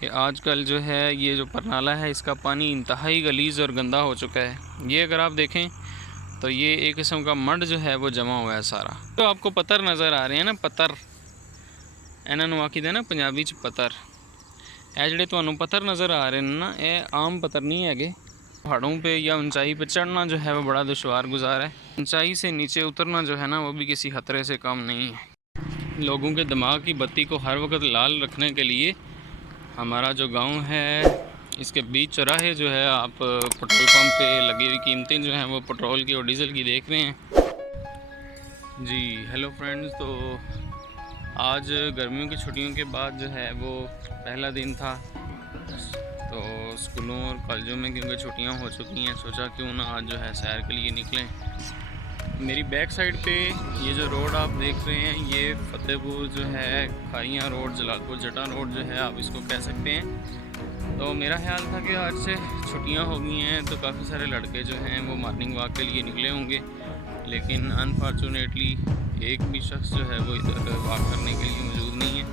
कि आजकल जो है ये जो परनाला है इसका पानी इंतहाई गलीज़ और गंदा हो चुका है। ये अगर आप देखें तो ये एक किस्म का मड जो है वो जमा हुआ है सारा। तो आपको पत्थर नज़र आ रहे हैं ना, पत्थर इन्हों ਨੂੰ आखिदे ना पंजाबी च पत्थर। ਇਹ ਜਿਹੜੇ ਤੁਹਾਨੂੰ पत्थर नज़र आ रहे हैं ना, ये आम पत्थर नहीं है। पहाड़ों पे या ऊंचाई पे चढ़ना जो है वो बड़ा दुश्वार गुजार है। ऊंचाई से नीचे उतरना जो है ना वो भी किसी खतरे से कम नहीं है। लोगों के दिमाग की बत्ती को हर वक्त लाल रखने के लिए हमारा जो गांव है इसके बीच चौराहे जो है आप पेट्रोल पंप पे लगी हुई कीमतें जो हैं वो पेट्रोल की और डीज़ल की देख रहे हैं जी। हेलो फ्रेंड्स, तो आज गर्मियों की छुट्टियों के बाद जो है वो पहला दिन था। तो स्कूलों और कॉलेजों में क्योंकि छुट्टियां हो चुकी हैं, सोचा क्यों ना आज जो है सैर के लिए निकलें। मेरी बैक साइड पे ये जो रोड आप देख रहे हैं ये फतेहपुर जो है खाइयाँ रोड, जलालपुर जटा रोड जो है आप इसको कह सकते हैं। तो मेरा ख्याल था कि आज से छुट्टियां हो गई हैं तो काफ़ी सारे लड़के जो हैं वो मॉर्निंग वॉक के लिए निकले होंगे, लेकिन अनफॉर्चुनेटली एक भी शख्स जो है वो इधर वॉक करने के लिए मौजूद नहीं है।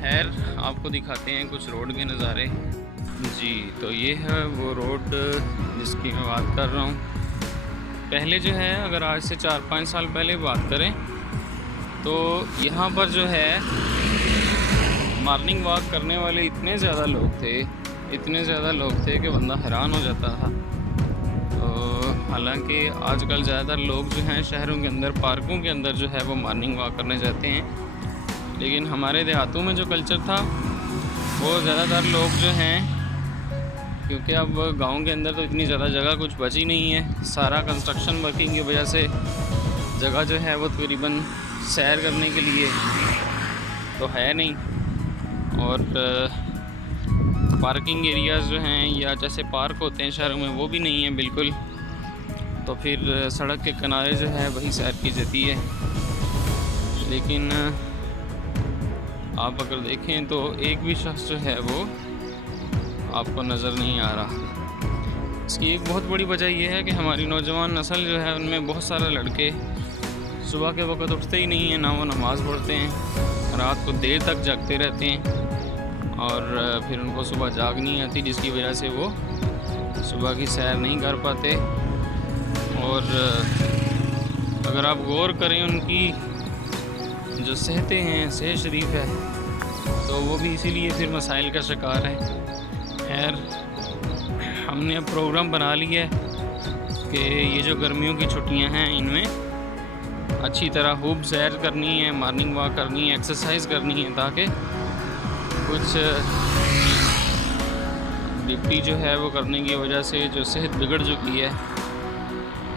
खैर, आपको दिखाते हैं कुछ रोड के नज़ारे जी। तो ये है वो रोड जिसकी मैं बात कर रहा हूँ। पहले जो है अगर आज से 4-5 साल पहले बात करें तो यहाँ पर जो है मॉर्निंग वॉक करने वाले इतने ज़्यादा लोग थे कि बंदा हैरान हो जाता था। तो हालांकि आजकल ज़्यादातर लोग जो हैं शहरों के अंदर पार्कों के अंदर जो है वो मॉर्निंग वॉक करने जाते हैं, लेकिन हमारे देहातों में जो कल्चर था वो ज़्यादातर लोग जो हैं, क्योंकि अब गांव के अंदर तो इतनी ज़्यादा जगह कुछ बची नहीं है, सारा कंस्ट्रक्शन वर्किंग की वजह से जगह जो है वो तकरीबन सैर करने के लिए तो है नहीं, और पार्किंग एरियाज़ जो हैं या जैसे पार्क होते हैं शहरों में वो भी नहीं है बिल्कुल। तो फिर सड़क के किनारे जो है वही सैर की जाती है। लेकिन आप अगर देखें तो एक भी शख्स जो है वो आपको नज़र नहीं आ रहा। इसकी एक बहुत बड़ी वजह यह है कि हमारी नौजवान नस्ल जो है उनमें बहुत सारे लड़के सुबह के वक्त उठते ही नहीं हैं, ना वो नमाज़ पढ़ते हैं, रात को देर तक जागते रहते हैं और फिर उनको सुबह जाग नहीं आती, जिसकी वजह से वो सुबह की सैर नहीं कर पाते। और अगर आप गौर करें उनकी जो सेहतें हैं, सेहत शरीफ है, तो वो भी इसीलिए फिर मसाइल का शिकार है। खैर, हमने प्रोग्राम बना लिया है कि ये जो गर्मियों की छुट्टियां हैं इनमें अच्छी तरह खूब सैर करनी है, मॉर्निंग वॉक करनी है, एक्सरसाइज करनी है, ताकि कुछ डिप्टी जो है वो करने की वजह से जो सेहत बिगड़ चुकी है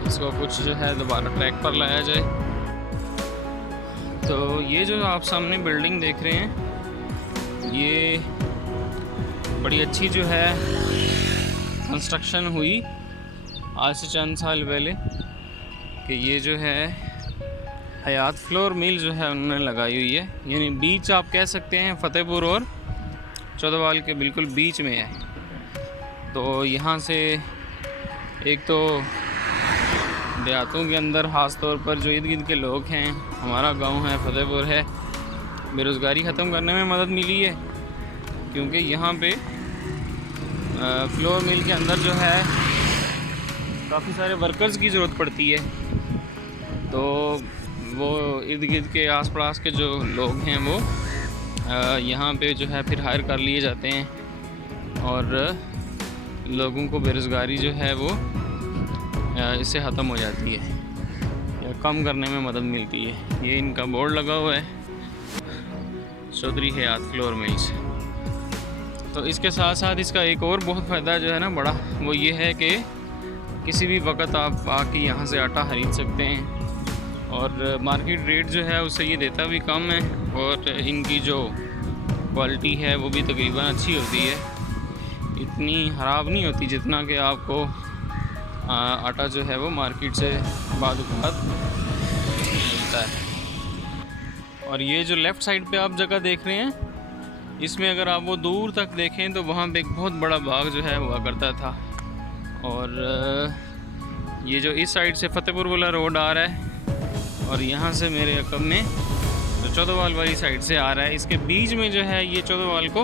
इसको कुछ जो है दोबारा ट्रैक पर लाया जाए। तो ये जो आप सामने बिल्डिंग देख रहे हैं ये बड़ी अच्छी जो है कंस्ट्रक्शन हुई आज से चंद साल पहले, कि ये जो है हयात फ्लोर मिल जो है उन्होंने लगाई हुई है, यानी बीच आप कह सकते हैं फतेहपुर और चौदहवाल के बिल्कुल बीच में है। तो यहाँ से एक तो देहातों के अंदर ख़ास तौर पर जो इर्द गिर्द के लोग हैं, हमारा गांव है फतेहपुर है, बेरोज़गारी ख़त्म करने में मदद मिली है, क्योंकि यहाँ पे फ्लोर मिल के अंदर जो है काफ़ी सारे वर्कर्स की ज़रूरत पड़ती है। तो वो इर्द गिर्द के आस पास के जो लोग हैं वो यहाँ पे जो है फिर हायर कर लिए जाते हैं और लोगों को बेरोज़गारी जो है वो इससे ख़त्म हो जाती है या कम करने में मदद मिलती है। ये इनका बोर्ड लगा हुआ है चौधरी हयात फ्लोर मिल्स। तो इसके साथ साथ इसका एक और बहुत फ़ायदा जो है ना बड़ा, वो ये है कि किसी भी वक्त आप आके यहाँ से आटा ख़रीद सकते हैं और मार्केट रेट जो है उससे ये देता भी कम है, और इनकी जो क्वालिटी है वो भी तकरीबन अच्छी होती है, इतनी ख़राब नहीं होती जितना कि आपको आटा जो है वो मार्केट से बाद मिलता है। और ये जो लेफ़्ट साइड पे आप जगह देख रहे हैं इसमें अगर आप वो दूर तक देखें तो वहाँ पे एक बहुत बड़ा बाग जो है हुआ करता था, और ये जो इस साइड से फतेहपुर वाला रोड आ रहा है और यहाँ से मेरे अकब में जो चौदहवाल वाली साइड से आ रहा है, इसके बीच में जो है ये चौदहवाल को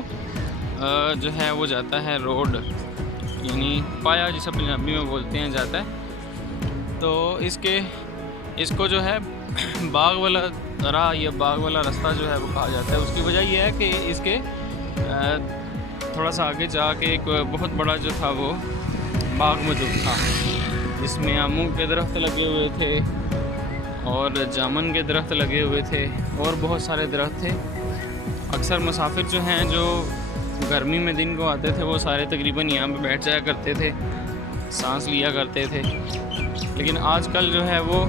जो है वो जाता है रोड, यानी पाया जिसे पंजाबी में बोलते हैं, जाता है। तो इसको जो है बाग वाला राह या बाग वाला रास्ता जो है वो कहा जाता है। उसकी वजह यह है कि इसके थोड़ा सा आगे जाके एक बहुत बड़ा जो था वो बाग मौजूद था, जिसमें आमों के दरख्त लगे हुए थे और जामुन के दरख्त लगे हुए थे और बहुत सारे दरख्त थे। अक्सर मुसाफिर जो हैं, जो गर्मी में दिन को आते थे, वो सारे तकरीबन यहाँ पे बैठ जाया करते थे, सांस लिया करते थे। लेकिन आजकल जो है वो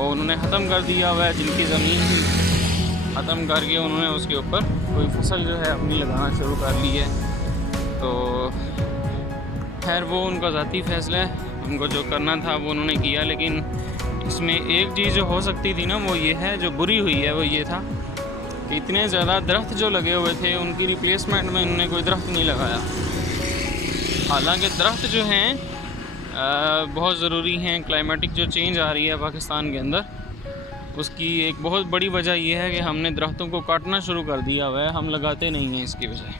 उन्होंने ख़त्म कर दिया हुआ है। जिनकी ज़मीन ख़त्म करके उन्होंने उसके ऊपर कोई फसल जो है अपनी लगाना शुरू कर ली है। तो खैर वो उनका ज़ाती फ़ैसला है, उनको जो करना था वो उन्होंने किया। लेकिन इसमें एक चीज़ जो हो सकती थी ना, वो ये है, जो बुरी हुई है वो ये था कि इतने ज़्यादा दरख्त जो लगे हुए थे उनकी रिप्लेसमेंट में इन्होंने कोई दरख्त नहीं लगाया। हालांकि दरख्त जो हैं बहुत ज़रूरी हैं। क्लाइमेटिक जो चेंज आ रही है पाकिस्तान के अंदर, उसकी एक बहुत बड़ी वजह यह है कि हमने दरख्तों को काटना शुरू कर दिया हुआ है, हम लगाते नहीं हैं इसकी वजह।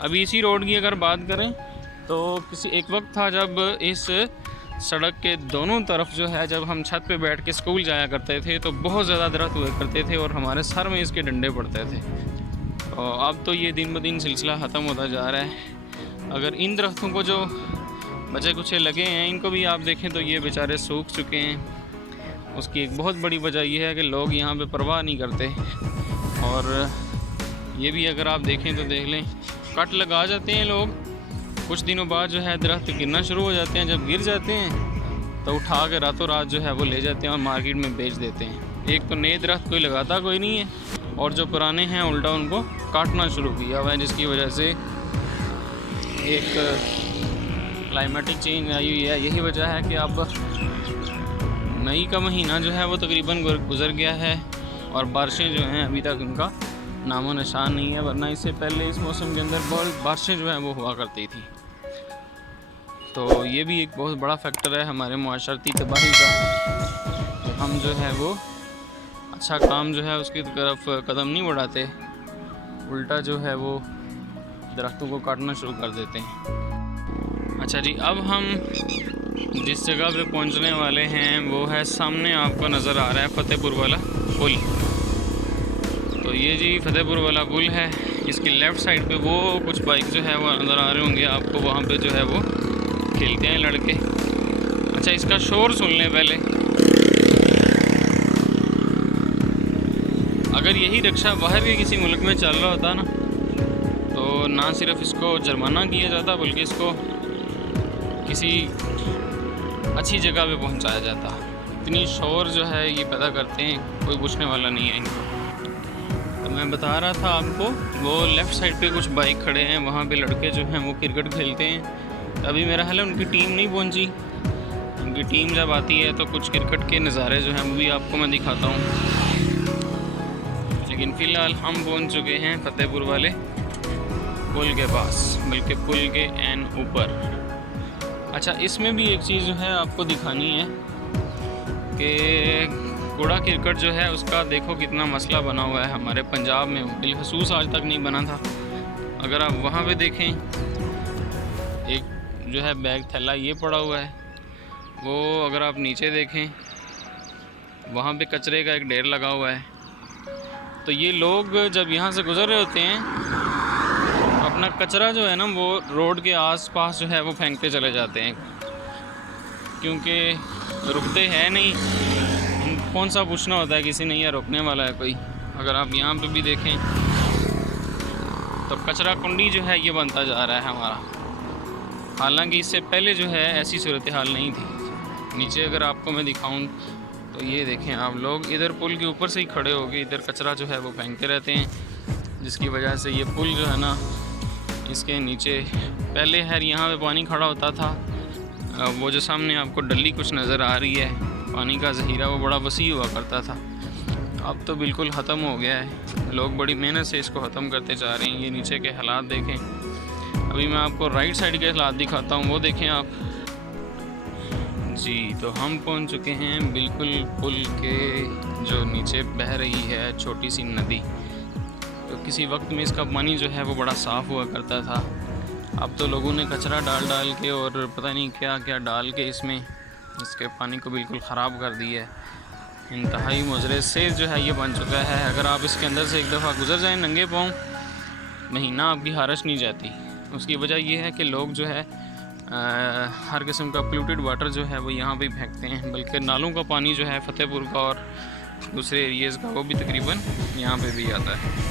अभी इसी रोड की अगर बात करें तो एक वक्त था जब इस सड़क के दोनों तरफ जो है, जब हम छत पे बैठ के स्कूल जाया करते थे तो बहुत ज़्यादा दरख्त हुए करते थे और हमारे सर में इसके डंडे पड़ते थे। और अब तो ये दिन ब दिन सिलसिला ख़त्म होता जा रहा है। अगर इन दरख्तों को जो बचे कुछ लगे हैं, इनको भी आप देखें तो ये बेचारे सूख चुके हैं। उसकी एक बहुत बड़ी वजह यह है कि लोग यहाँ पे परवाह नहीं करते। और ये भी अगर आप देखें तो देख लें, कट लगा जाते हैं लोग, कुछ दिनों बाद जो है दरख्त गिरना शुरू हो जाते हैं। जब गिर जाते हैं तो उठा के रातों रात जो है वो ले जाते हैं और मार्केट में बेच देते हैं। एक तो नए दरख्त कोई लगाता कोई नहीं है, और जो पुराने हैं उल्टा उनको काटना शुरू किया हुआ है, जिसकी वजह से एक क्लाइमेटिक चेंज आई हुई है। यही वजह है कि अब मई का महीना जो है वो तकरीबन गुज़र गया है और बारिशें जो हैं अभी तक उनका नामो निशान नहीं है, वरना इससे पहले इस मौसम के अंदर बहुत बारिशें जो हैं वो हुआ करती थी। तो ये भी एक बहुत बड़ा फैक्टर है हमारे माशरती तबाही का। हम जो है वो अच्छा काम जो है उसकी तरफ कदम नहीं बढ़ाते, उल्टा जो है वो दरख्तों को काटना शुरू कर देते हैं। अच्छा जी, अब हम जिस जगह पे पहुंचने वाले हैं वो है, सामने आपको नज़र आ रहा है फतेहपुर वाला पुल। तो ये जी फतेहपुर वाला पुल है। इसकी लेफ़्ट साइड पे वो कुछ बाइक जो है वो नज़र आ रहे होंगे आपको, वहाँ पे जो है वो खेलते हैं लड़के। अच्छा, इसका शोर सुन लें पहले। अगर यही रिक्शा बाहर के किसी मुल्क में चल रहा होता ना, तो ना सिर्फ इसको जुर्माना किया जाता बल्कि इसको किसी अच्छी जगह पे पहुंचाया जाता। इतनी शोर जो है ये पैदा करते हैं, कोई पूछने वाला नहीं है इनको। तो मैं बता रहा था आपको, वो लेफ़्ट साइड पे कुछ बाइक खड़े हैं, वहाँ पे लड़के जो हैं वो क्रिकेट खेलते हैं। अभी मेरा हाल है उनकी टीम नहीं पहुँची, उनकी टीम जब आती है तो कुछ क्रिकेट के नज़ारे जो हैं वो भी आपको मैं दिखाता हूँ। लेकिन फ़िलहाल हम पहुँच चुके हैं फतेहपुर वाले पुल के पास, बल्कि पुल के एन ऊपर। अच्छा, इसमें भी एक चीज़ जो है आपको दिखानी है कि कूड़ा क्रिकेट जो है उसका देखो कितना मसला बना हुआ है हमारे पंजाब में, बिलखसूस आज तक नहीं बना था। अगर आप वहाँ पे देखें, एक जो है बैग थैला ये पड़ा हुआ है, वो अगर आप नीचे देखें वहाँ पे कचरे का एक ढेर लगा हुआ है। तो ये लोग जब यहाँ से गुज़र रहे होते हैं, अपना कचरा जो है ना वो रोड के आसपास जो है वो फेंकते चले जाते हैं, क्योंकि रुकते हैं नहीं। कौन सा पूछना होता है किसी ने, या रोकने वाला है कोई। अगर आप यहाँ पे भी देखें तो कचरा कुंडी जो है ये बनता जा रहा है हमारा। हालांकि इससे पहले जो है ऐसी सूरत हाल नहीं थी। नीचे अगर आपको मैं दिखाऊं तो ये देखें आप, लोग इधर पुल के ऊपर से ही खड़े हो गए, इधर कचरा जो है वो फेंकते रहते हैं, जिसकी वजह से ये पुल जो है ना, इसके नीचे पहले है यहाँ पे पानी खड़ा होता था। वो जो सामने आपको डली कुछ नज़र आ रही है, पानी का ज़हीरा वो बड़ा वसी हुआ करता था, अब तो बिल्कुल ख़त्म हो गया है। लोग बड़ी मेहनत से इसको ख़त्म करते जा रहे हैं। ये नीचे के हालात देखें। अभी मैं आपको राइट साइड के हालात दिखाता हूँ, वो देखें आप जी। तो हम पहुँच चुके हैं बिल्कुल पुल के जो नीचे बह रही है छोटी सी नदी। तो किसी वक्त में इसका पानी जो है वो बड़ा साफ़ हुआ करता था। अब तो लोगों ने कचरा डाल के और पता नहीं क्या क्या डाल के इसके पानी को बिल्कुल ख़राब कर दिया है। इंतहाई मुज़र्रिब से जो है ये बन चुका है। अगर आप इसके अंदर से एक दफ़ा गुज़र जाएं नंगे पाँव, महीना आपकी हारश नहीं जाती। उसकी वजह यह है कि लोग जो है हर किस्म का पोल्यूटेड वाटर जो है वो यहाँ पे फेंकते हैं, बल्कि नालों का पानी जो है फतेहपुर का और दूसरे एरियाज़ का वो भी तकरीबन यहाँ पे भी आता है।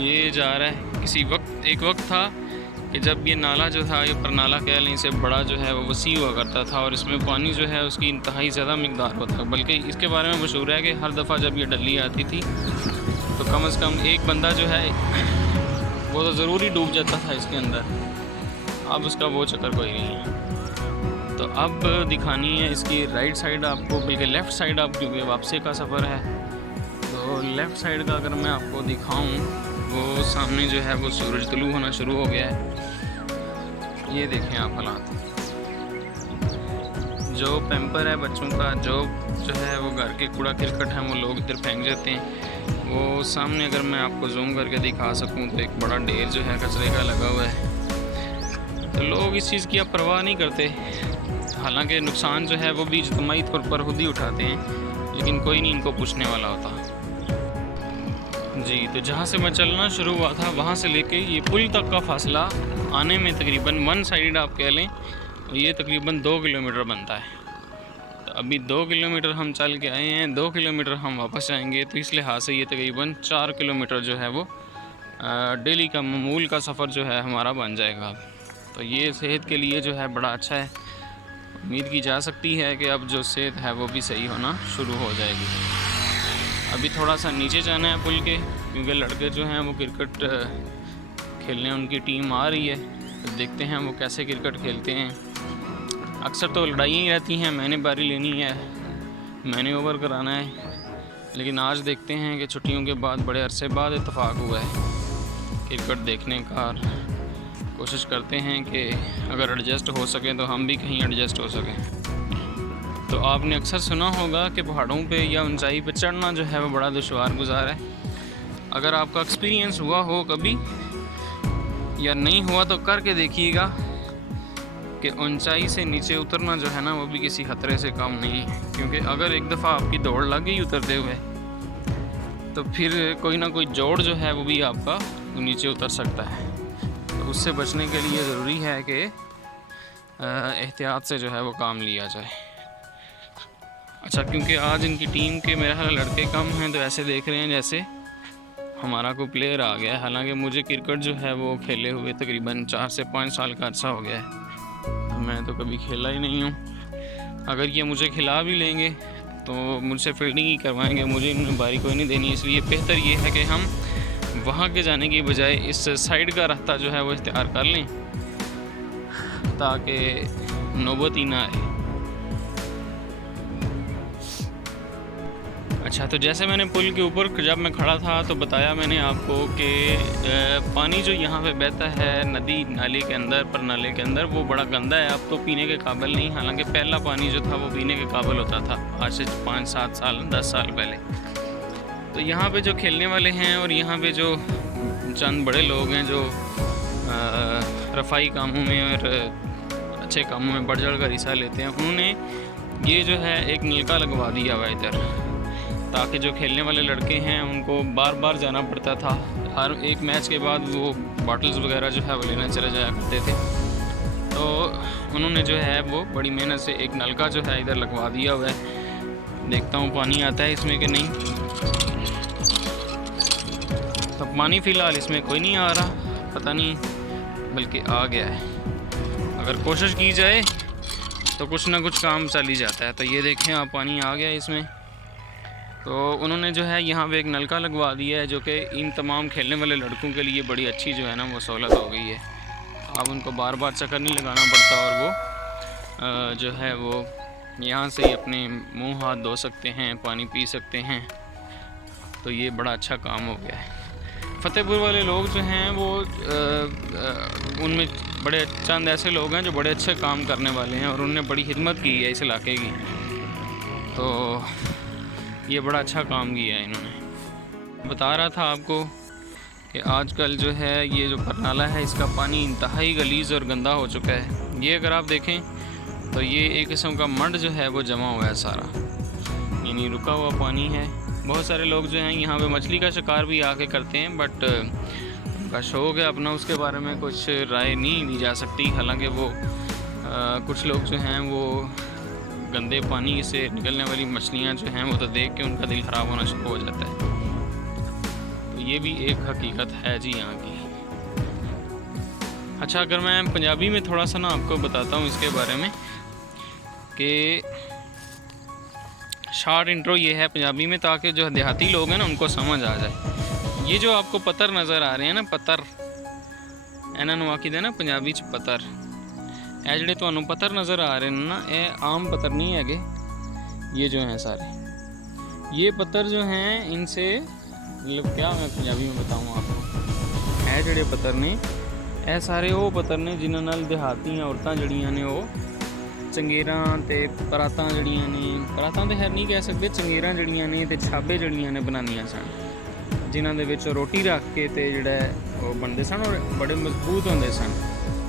ये जा रहा है। एक वक्त था कि जब ये नाला जो था, ये परनाला कह लें इसे, बड़ा जो है वो वसी हुआ करता था और इसमें पानी जो है उसकी इंतहाई ज़्यादा मकदार होता, बल्कि इसके बारे में मशहूर है कि हर दफ़ा जब ये डली आती थी तो कम से कम एक बंदा जो है वो तो ज़रूर ही डूब जाता था इसके अंदर। अब उसका वो चक्कर कोई नहीं है। तो अब दिखानी है इसकी राइट साइड आपको, बल्कि लेफ़्ट साइड आप, क्योंकि वापसी का सफ़र है। तो लेफ़्ट साइड का अगर मैं आपको दिखाऊं, वो सामने जो है वो सूरज तुलू होना शुरू हो गया है। ये देखें आप हालात। जो पैम्पर है बच्चों का, जो है वो घर के कूड़ा करकट है वो लोग इधर फेंक जाते हैं। वो सामने अगर मैं आपको जूम करके दिखा सकूं तो एक बड़ा ढेर जो है कचरे का लगा हुआ है। तो लोग इस चीज़ की अब परवाह नहीं करते। हालांकि नुकसान जो है वो भी इज्तिमाई तौर पर खुद ही उठाते हैं, लेकिन कोई नहीं इनको पूछने वाला होता जी। तो जहाँ से मैं चलना शुरू हुआ था वहाँ से लेके ये पुल तक का फासला आने में तकरीबन वन साइड आप कह लें, ये तकरीबन 2 किलोमीटर बनता है। तो अभी 2 किलोमीटर हम चल के आए हैं, 2 किलोमीटर हम वापस आएंगे। तो इस लिहाज से ये तकरीबन 4 किलोमीटर जो है वो डेली का मामूल का सफ़र जो है हमारा बन जाएगा। तो ये सेहत के लिए जो है बड़ा अच्छा है। उम्मीद की जा सकती है कि अब जो सेहत है वो भी सही होना शुरू हो जाएगी। अभी थोड़ा सा नीचे जाना है पुल के, क्योंकि लड़के जो हैं वो क्रिकेट खेलने उनकी टीम आ रही है। तो देखते हैं वो कैसे क्रिकेट खेलते हैं। अक्सर तो लड़ाइयाँ ही रहती हैं, मैंने बारी लेनी है, मैंने ओवर कराना है। लेकिन आज देखते हैं कि छुट्टियों के बाद बड़े अरसे बाद इत्तेफाक हुआ है क्रिकेट देखने का। कोशिश करते हैं कि अगर एडजस्ट हो सके तो हम भी कहीं एडजस्ट हो सकें। तो आपने अक्सर सुना होगा कि पहाड़ों पे या ऊंचाई पे चढ़ना जो है वो बड़ा दुश्वार गुजार है। अगर आपका एक्सपीरियंस हुआ हो कभी या नहीं हुआ तो करके देखिएगा कि ऊंचाई से नीचे उतरना जो है ना वो भी किसी खतरे से कम नहीं है। क्योंकि अगर एक दफ़ा आपकी दौड़ लग गई उतरते हुए तो फिर कोई ना कोई जोड़ जो है वो भी आपका नीचे उतर सकता है। तो उससे बचने के लिए ज़रूरी है कि एहतियात से जो है वो काम लिया जाए। अच्छा, क्योंकि आज इनकी टीम के मेरे ख्याल लड़के कम हैं, तो ऐसे देख रहे हैं जैसे हमारा कोई प्लेयर आ गया है। हालांकि मुझे क्रिकेट जो है वो खेले हुए तकरीबन 4 से 5 साल का अर्सा हो गया है। तो मैं तो कभी खेला ही नहीं हूँ। अगर ये मुझे खिला भी लेंगे तो मुझसे फील्डिंग ही करवाएंगे, मुझे इनमें बारी कोई नहीं देनी। इसलिए बेहतर ये है कि हम वहाँ के जाने की बजाय इस साइड का रास्ता जो है वो इख्तियार कर लें ताकि नौबत ही ना आए। अच्छा, तो जैसे मैंने पुल के ऊपर जब मैं खड़ा था तो बताया मैंने आपको कि पानी जो यहाँ पे बहता है नदी नाली के अंदर, पर नाले के अंदर, वो बड़ा गंदा है। अब तो पीने के काबिल नहीं। हालांकि पहला पानी जो था वो पीने के काबिल होता था, आज से 5, 7 साल 10 साल पहले। तो यहाँ पे जो खेलने वाले हैं और यहाँ पे जो चंद बड़े लोग हैं जो रफ़ाई कामों में और अच्छे कामों में बढ़ चढ़ कर हिस्सा लेते हैं, उन्होंने ये जो है एक नलका लगवा दिया हुआ इधर, ताकि जो खेलने वाले लड़के हैं उनको बार बार जाना पड़ता था। हर एक मैच के बाद वो बॉटल्स वगैरह जो है वो लेना चले जाया करते थे। तो उन्होंने जो है वो बड़ी मेहनत से एक नलका जो है इधर लगवा दिया हुआ है। देखता हूँ पानी आता है इसमें कि नहीं। तो पानी फ़िलहाल इसमें कोई नहीं आ रहा, पता नहीं, बल्कि आ गया है। अगर कोशिश की जाए तो कुछ ना कुछ काम चल ही जाता है। तो ये देखें आप, पानी आ गया इसमें। तो उन्होंने जो है यहाँ पे एक नलका लगवा दिया है, जो कि इन तमाम खेलने वाले लड़कों के लिए बड़ी अच्छी जो है ना वो सहूलत हो गई है। अब उनको बार बार चक्कर नहीं लगाना पड़ता और वो जो है वो यहाँ से ही अपने मुंह हाथ धो सकते हैं, पानी पी सकते हैं। तो ये बड़ा अच्छा काम हो गया है। फतेहपुर वाले लोग जो हैं वो उनमें बड़े चंद ऐसे लोग हैं जो बड़े अच्छे काम करने वाले हैं और उन्होंने बड़ी खिदमत की है इस इलाके की। तो ये बड़ा अच्छा काम किया है इन्होंने। बता रहा था आपको कि आजकल जो है ये जो परनाला है इसका पानी इंतहाई गलीज़ और गंदा हो चुका है। ये अगर आप देखें तो ये एक किस्म का मंड जो है वो जमा हुआ है सारा, यानी रुका हुआ पानी है। बहुत सारे लोग जो हैं यहाँ पे मछली का शिकार भी आके करते हैं, बट उनका शौक़ है अपना, उसके बारे में कुछ राय नहीं दी जा सकती। हालांकि वो कुछ लोग जो हैं वो गंदे पानी से निकलने वाली मछलियाँ जो हैं वो तो देख के उनका दिल ख़राब होना शुरू हो जाता है। तो ये भी एक हकीकत है जी यहाँ की। अच्छा, अगर मैं पंजाबी में थोड़ा सा ना आपको बताता हूँ इसके बारे में कि शॉर्ट इंट्रो ये है पंजाबी में, ताकि जो देहाती लोग हैं ना उनको समझ आ जाए। ये जो आपको पत्थर नज़र आ रहे हैं ना, पत्थर इन्होंने आखिदे ना पंजाबी च पत्थर, ये जोड़े तुहानू पत्थर नज़र आ रहे हैं ना, ये आम पत्थर नहीं है। ये जो हैं सारे ये पत्थर जो हैं, इनसे मतलब क्या मैं पंजाबी में बताऊँ आपको, है जोड़े पत्थर ने ਇਹ ਸਾਰੇ ਉਹ ਪੱਤਰ ਨੇ ਜਿਨ੍ਹਾਂ ਨਾਲ ਦਿਹਾਤੀ ਔਰਤਾਂ ਜਿਹੜੀਆਂ ਨੇ ਉਹ ਚੰਗੇਰਾਂ ਤੇ ਪਰਾਤਾਂ ਜਿਹੜੀਆਂ ਨੇ, ਪਰਾਤਾਂ ਤੇ ਹੈ ਨਹੀਂ ਕਹਿ ਸਕਦੇ, ਚੰਗੇਰਾਂ ਜਿਹੜੀਆਂ ਨੇ ਤੇ ਛਾਬੇ ਜਿਹੜੀਆਂ ਨੇ ਬਣਾਉਂਦੀਆਂ ਸਨ, ਜਿਨ੍ਹਾਂ ਦੇ ਵਿੱਚ ਰੋਟੀ ਰੱਖ ਕੇ ਤੇ ਜਿਹੜਾ ਉਹ ਬਣਦੇ ਸਨ ਔਰ ਬੜੇ ਮਜ਼ਬੂਤ ਹੁੰਦੇ ਸਨ।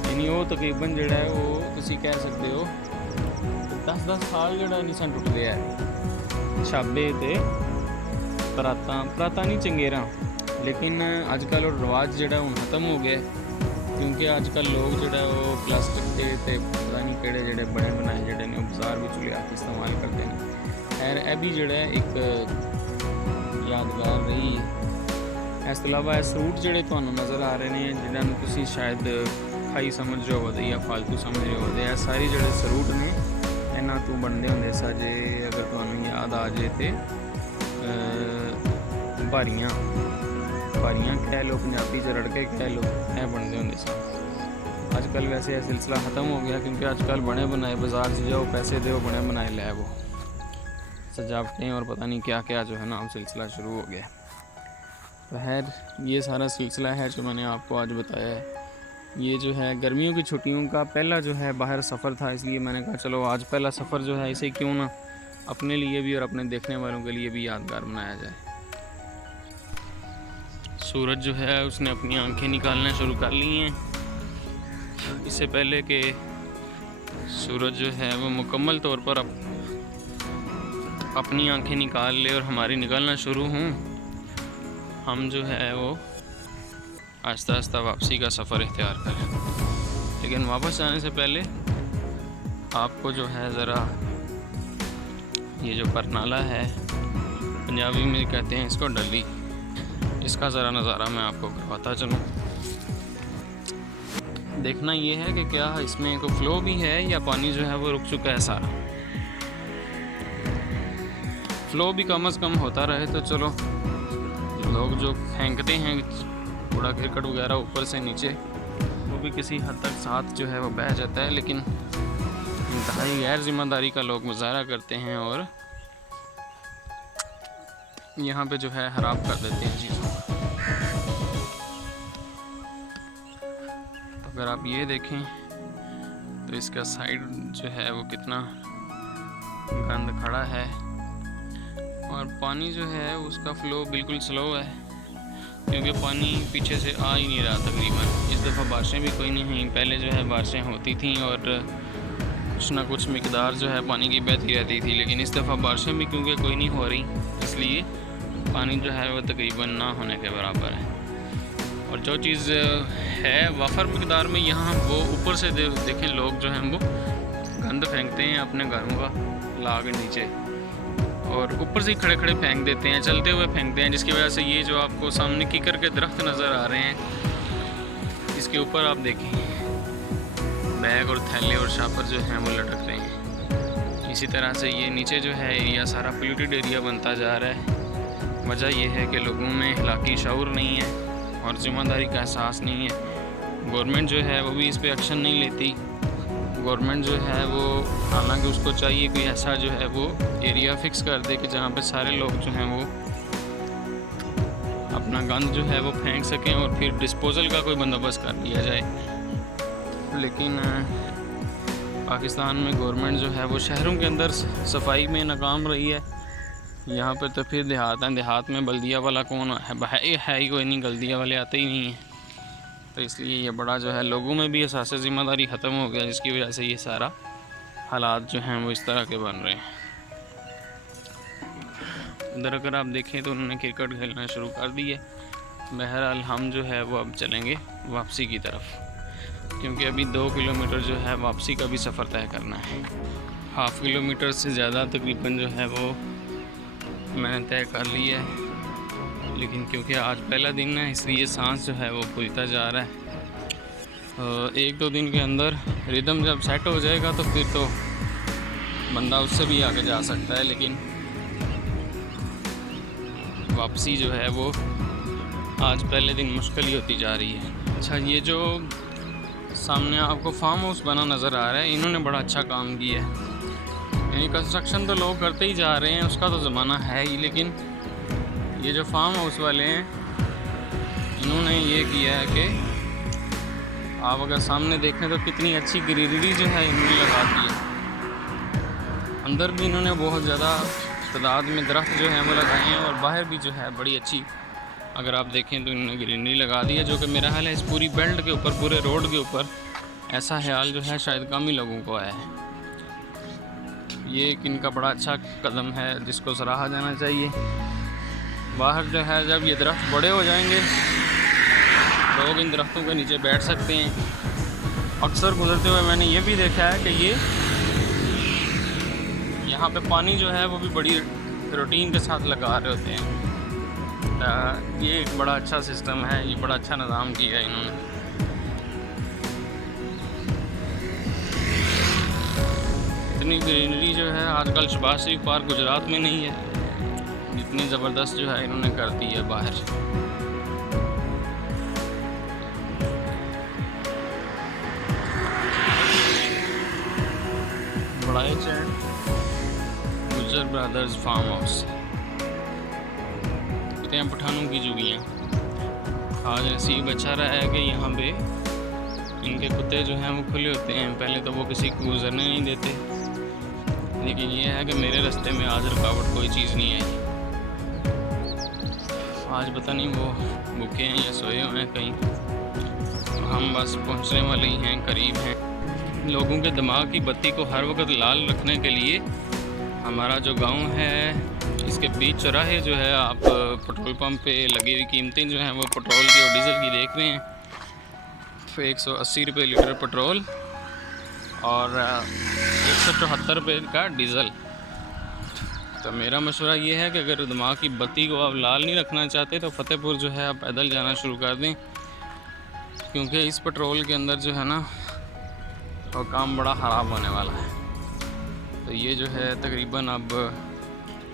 ਯਾਨੀ ਉਹ ਤਕਰੀਬਨ ਜਿਹੜਾ ਉਹ ਤੁਸੀਂ ਕਹਿ ਸਕਦੇ ਹੋ 10-10 ਸਾਲ ਜਿਹੜਾ ਨਹੀਂ ਸਨ ਟੁੱਟਦੇ ਹੈ। ਛਾਬੇ ਤੇ ਪਰਾਤਾਂ ਨਹੀਂ ਚੰਗੇਰਾਂ। लेकिन अजकल और रिवाज जोड़ा हूँ खत्म हो गया, क्योंकि अजकल लोग जोड़ा वो प्लास्टिक के पता नहीं किहड़े जोड़े बने बनाए जोड़े ने बाजार में लिया के इस्तेमाल करते हैं। खैर यह भी जोड़ा एक यादगार रही है। इस तो इलावा फ्रूट जोड़े तुहानू नज़र आ रहे हैं जिन्होंने तुसी शायद खाई समझ रहे हो या फालतू समझ रहे हो, यह सारे जोड़े फ्रूट ने इन्हों तो बनते होंगे साजे, अगर तुहानू याद आ जाए तो भारियाँ कह लो, पंजाबी च रड़के कह लो, यह बनते होंगे सन। अजकल वैसे यह सिलसिला ख़त्म हो गया, क्योंकि अजकल बने बनाए बाज़ार से जाओ, पैसे दो, बने बनाए लै वो सजावटें और पता नहीं क्या क्या जो है ना सिलसिला शुरू हो गया। तो खैर ये सारा सिलसिला है जो मैंने आपको आज बताया है। ये जो है गर्मियों की छुट्टियों का पहला जो है बाहर सफ़र था, इसलिए मैंने कहा चलो आज पहला सफ़र जो है इसे क्यों ना अपने लिए भी और अपने देखने वालों के लिए भी यादगार बनाया जाए। सूरज जो है उसने अपनी आंखें निकालना शुरू कर ली हैं। इससे पहले कि सूरज जो है वो मुकम्मल तौर पर अपनी आंखें निकाल ले और हमारी निकालना शुरू हों, हम जो है वो आहिस्ता आहिस्ता वापसी का सफ़र इख्तियार करें। लेकिन वापस जाने से पहले आपको जो है ज़रा ये जो परनाला है, पंजाबी में कहते हैं इसको डली, इसका ज़रा नज़ारा मैं आपको करवाता चलूँ। देखना ये है कि क्या इसमें कोई फ़्लो भी है या पानी जो है वो रुक चुका है सारा। फ़्लो भी कम से कम होता रहे तो चलो, लोग जो फेंकते हैं कूड़ा करकट वगैरह ऊपर से नीचे, वो भी किसी हद तक साथ जो है वो बह जाता है, लेकिन इंतहाई गैर जिम्मेदारी का लोग मुजाहरा करते हैं और यहाँ पे जो है ख़राब कर देते हैं चीज़ों को। अगर आप ये देखें तो इसका साइड जो है वो कितना गंद खड़ा है और पानी जो है उसका फ़्लो बिल्कुल स्लो है, क्योंकि पानी पीछे से आ ही नहीं रहा तकरीबन। इस दफ़ा बारिशें भी कोई नहीं हुई, पहले जो है बारिशें होती थी और कुछ ना कुछ मिकदार जो है पानी की बहती रहती थी, लेकिन इस दफ़ा बारिशें भी क्योंकि कोई नहीं हो रही, इसलिए पानी जो है वह तकरीबन ना होने के बराबर है। और जो चीज़ है वाफर मिकदार में यहाँ, वो ऊपर से देखें लोग जो हैं वो गंद फेंकते हैं अपने घरों का ला के नीचे, और ऊपर से ही खड़े खड़े फेंक देते हैं, चलते हुए फेंकते हैं, जिसकी वजह से ये जो आपको सामने कीकर के दरख्त नज़र आ रहे हैं, इसके ऊपर आप देखें बैग और थैले और शापर जो हैं वो लटक रहे हैं। इसी तरह से ये नीचे जो है एरिया सारा पोल्यूटेड एरिया बनता जा रहा है। वजह यह है कि लोगों में इखलाकी शऊर नहीं है और ज़िम्मेदारी का एहसास नहीं है। गवर्नमेंट जो है वो भी इस पर एक्शन नहीं लेती। गवर्नमेंट जो है वो, हालांकि उसको चाहिए कोई ऐसा जो है वो एरिया फ़िक्स कर दे कि जहाँ पे सारे लोग जो हैं वो अपना गंद जो है वो फेंक सकें और फिर डिस्पोज़ल का कोई बंदोबस्त कर दिया जाए। लेकिन पाकिस्तान में गवर्नमेंट जो है वो शहरों के अंदर सफाई में नाकाम रही है। यहाँ पर तो फिर देहात है, देहात में बल्दिया वाला कौन है ही कोई नहीं, बल्दिया वाले आते ही नहीं हैं। तो इसलिए ये बड़ा जो है लोगों में भी एहसास ज़िम्मेदारी ख़त्म हो गया, जिसकी वजह से ये सारा हालात जो हैं वो इस तरह के बन रहे हैं। इधर अगर आप देखें तो उन्होंने क्रिकेट खेलना शुरू कर दी है। बहरहाल हम जो है वो अब चलेंगे वापसी की तरफ, क्योंकि अभी 2 किलोमीटर जो है वापसी का भी सफ़र तय करना है। हाफ़ किलोमीटर से ज़्यादा तकरीबन जो है वो मैंने तय कर लिया है, लेकिन क्योंकि आज पहला दिन है इसलिए सांस जो है वो फूलता जा रहा है। 1-2 दिन के अंदर रिदम जब सेट हो जाएगा तो फिर तो बंदा उससे भी आगे जा सकता है, लेकिन वापसी जो है वो आज पहले दिन मुश्किल ही होती जा रही है। अच्छा, ये जो सामने आपको फार्म हाउस बना नज़र आ रहा है, इन्होंने बड़ा अच्छा काम किया है। यानी कंस्ट्रक्शन तो लोग करते ही जा रहे हैं, उसका तो ज़माना है ही, लेकिन ये जो फार्म हाउस वाले हैं इन्होंने ये किया है कि आप अगर सामने देखें तो कितनी अच्छी ग्रीनरी जो है इन्होंने लगा दी है। अंदर भी इन्होंने बहुत ज़्यादा तादाद में दरख्त जो हैं वो लगाए हैं, और बाहर भी जो है बड़ी अच्छी अगर आप देखें तो इन्होंने ग्रीनरी लगा दी है, जो कि मेरा ख्याल है इस पूरी बेल्ट के ऊपर, पूरे रोड के ऊपर ऐसा ख्याल जो है शायद कम ही लोगों को आया है। ये एक इनका बड़ा अच्छा कदम है जिसको सराहा जाना चाहिए। बाहर जो है जब ये दरख्त बड़े हो जाएंगे लोग इन दरख्तों के नीचे बैठ सकते हैं। अक्सर गुजरते हुए मैंने ये भी देखा है कि ये यहाँ पे पानी जो है वो भी बड़ी रूटीन के साथ लगा रहे होते हैं। ये एक बड़ा अच्छा सिस्टम है, ये बड़ा अच्छा निज़ाम किया है इन्होंने। इतनी ग्रीनरी जो है आजकल शहबाज शरीफ पार्क गुजरात में नहीं है, इतनी ज़बरदस्त जो है इन्होंने कर दी है बाहर। बड़ाइच एंड गुजर ब्रदर्स फार्म हाउस, पठानों की जुगियाँ। आज नसीब अच्छा रहा है कि यहाँ पे इनके कुत्ते जो हैं वो खुले होते हैं, पहले तो वो किसी को गुजरने नहीं देते, लेकिन ये है कि मेरे रास्ते में आज रुकावट कोई चीज़ नहीं आई। आज पता नहीं वो भूखे हैं या सोए हुए हैं कहीं, तो हम बस पहुंचने वाले ही हैं, करीब हैं। लोगों के दिमाग की बत्ती को हर वक्त लाल रखने के लिए हमारा जो गांव है इसके बीच चौराहे जो है आप पेट्रोल पंप पे लगी हुई कीमतें जो हैं वो पेट्रोल की और डीज़ल की देख रहे हैं। तो 180 रुपये लीटर पेट्रोल और 174 रुपये का डीज़ल। तो मेरा मशवरा ये है कि अगर दिमाग की बत्ती को आप लाल नहीं रखना चाहते तो फ़तेहपुर जो है आप पैदल जाना शुरू कर दें, क्योंकि इस पेट्रोल के अंदर जो है ना वो काम बड़ा ख़राब होने वाला है। तो ये जो है तकरीबन अब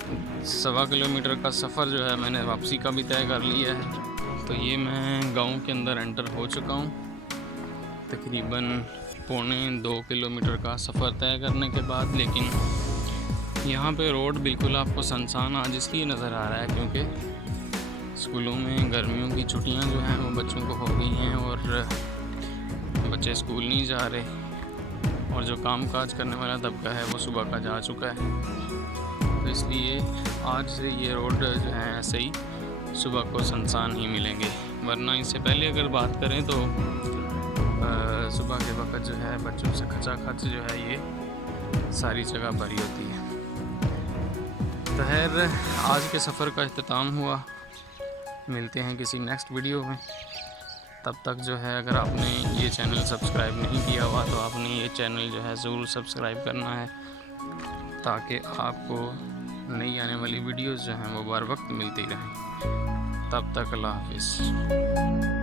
1.25 किलोमीटर का सफ़र जो है मैंने वापसी का भी तय कर लिया है। तो ये मैं गांव के अंदर एंटर हो चुका हूँ, तकरीबन 1.25 किलोमीटर का सफ़र तय करने के बाद। लेकिन यहाँ पे रोड बिल्कुल आपको सुनसान आज इसलिए नज़र आ रहा है क्योंकि स्कूलों में गर्मियों की छुट्टियाँ जो हैं वो बच्चों को हो गई हैं और बच्चे स्कूल नहीं जा रहे, और जो काम काज करने वाला तबका है वो सुबह का जा चुका है। तो इसलिए आज से ये रोड जो है ऐसे ही सुबह को सुनसान ही मिलेंगे, वरना इससे पहले अगर बात करें तो सुबह के वक्त जो है बच्चों से खचाखच जो है ये सारी जगह भरी होती है। तो खैर आज के सफ़र का अख्ताम हुआ, मिलते हैं किसी नेक्स्ट वीडियो में। तब तक जो है अगर आपने ये चैनल सब्सक्राइब नहीं किया हुआ तो आपने ये चैनल जो है ज़रूर सब्सक्राइब करना है, ताकि आपको नई आने वाली वीडियोस जो हैं वो बर वक्त मिलती रहें। तब तक अल्लाह हाफिज़।